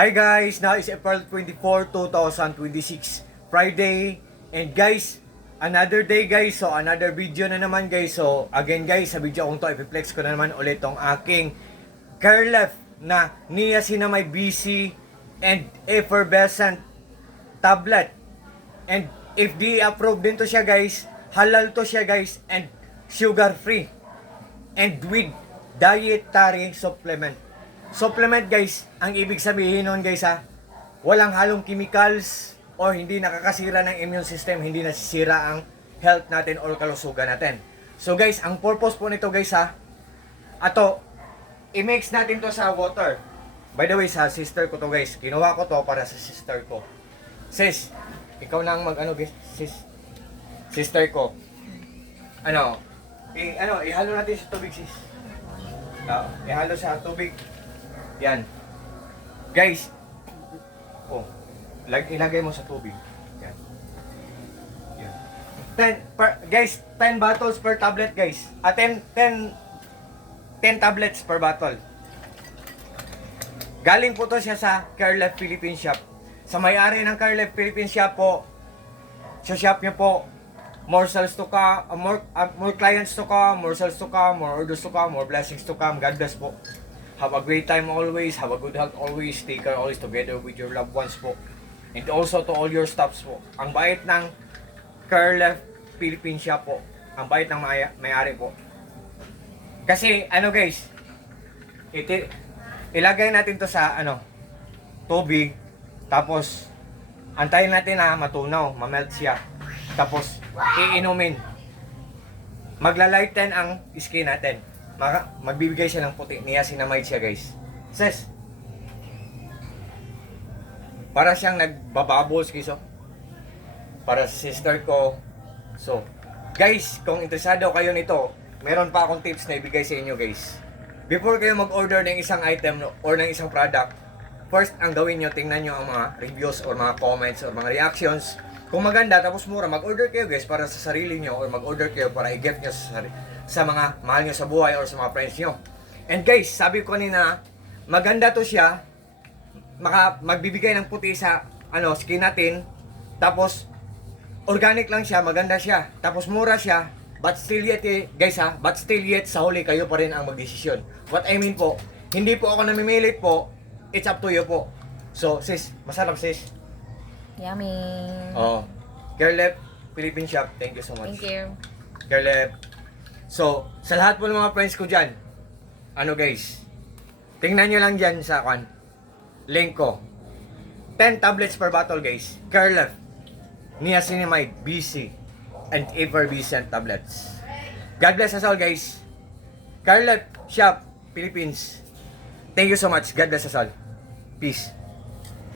Hi guys, now is April 24, 2026, Friday. And guys, another day guys. So another video na naman guys. So again guys, sa video kong to, ipiplex ko na naman ulit tong aking Carelef na niacinamide BC and effervescent tablet. And FDA approved din to siya guys. Halal to siya guys, and sugar free. And with dietary supplement. Supplement guys, ang ibig sabihin nun guys walang halong chemicals or hindi nakakasira ng immune system, hindi nasisira ang health natin or kalusugan natin. So guys, ang purpose po nito guys ato, i-mix natin to sa water. By the way, sa sister ko to guys, kinuha ko to para sa sister ko. Sis, ikaw na ang mag-ano guys, sister ko. Ihalo natin sa tubig sis. Ihalo sa tubig. Yan. Guys. Oh. Ilagay mo sa tubig. Yan. Yan. 10 bottles per tablet guys. 10 tablets per bottle. Galing po to siya sa Carelef Philippine Shop. Sa may-ari ng Carelef Philippine Shop po, sa shop niya po, more sales to come, more clients to come, more sales to come, more orders to come, more blessings to come. God bless po. Have a great time always, have a good health always, take care always together with your loved ones po. And also to all your staffs po. Ang bait ng Carelef Philippine Shop po. Ang bait ng may-ari po. Kasi guys, ilagay natin to sa tubig, tapos antayin natin na matunaw, mamelt siya. Tapos iinumin. Magla-lighten ang skin natin. Magbibigay siya ng puti. Niacinamide siya guys. Sis, para siyang nagbabubbles kiso. Para sa sister ko. So guys, kung interesado kayo nito, meron pa akong tips na ibigay sa inyo guys. Before kayo mag-order ng isang item or ng isang product, first ang gawin nyo, tingnan nyo ang mga reviews or mga comments or mga reactions. Kung maganda tapos mura, mag-order kayo guys para sa sarili nyo, or mag-order kayo para i-gift nyo sa mga mahal nyo sa buhay or sa mga friends nyo. And guys, sabi ko kanina, maganda to siya, magbibigay ng puti sa skin natin, tapos organic lang siya, maganda siya, tapos mura siya, but still yet guys but still yet sa huli kayo pa rin ang magdesisyon. What I mean po, hindi po ako namimilit po, it's up to you po. So sis, masarap sis. Yummy. Oh, Carelef Philippine Shop, thank you so much. Thank you. Carelef. So, sa lahat po ng mga friends ko dyan, guys, tingnan nyo lang dyan sa link ko. 10 tablets per bottle guys. Carelef niacinamide BC and effervescent tablets. God bless us all guys. Carelef Shop Philippines. Thank you so much. God bless us all. Peace.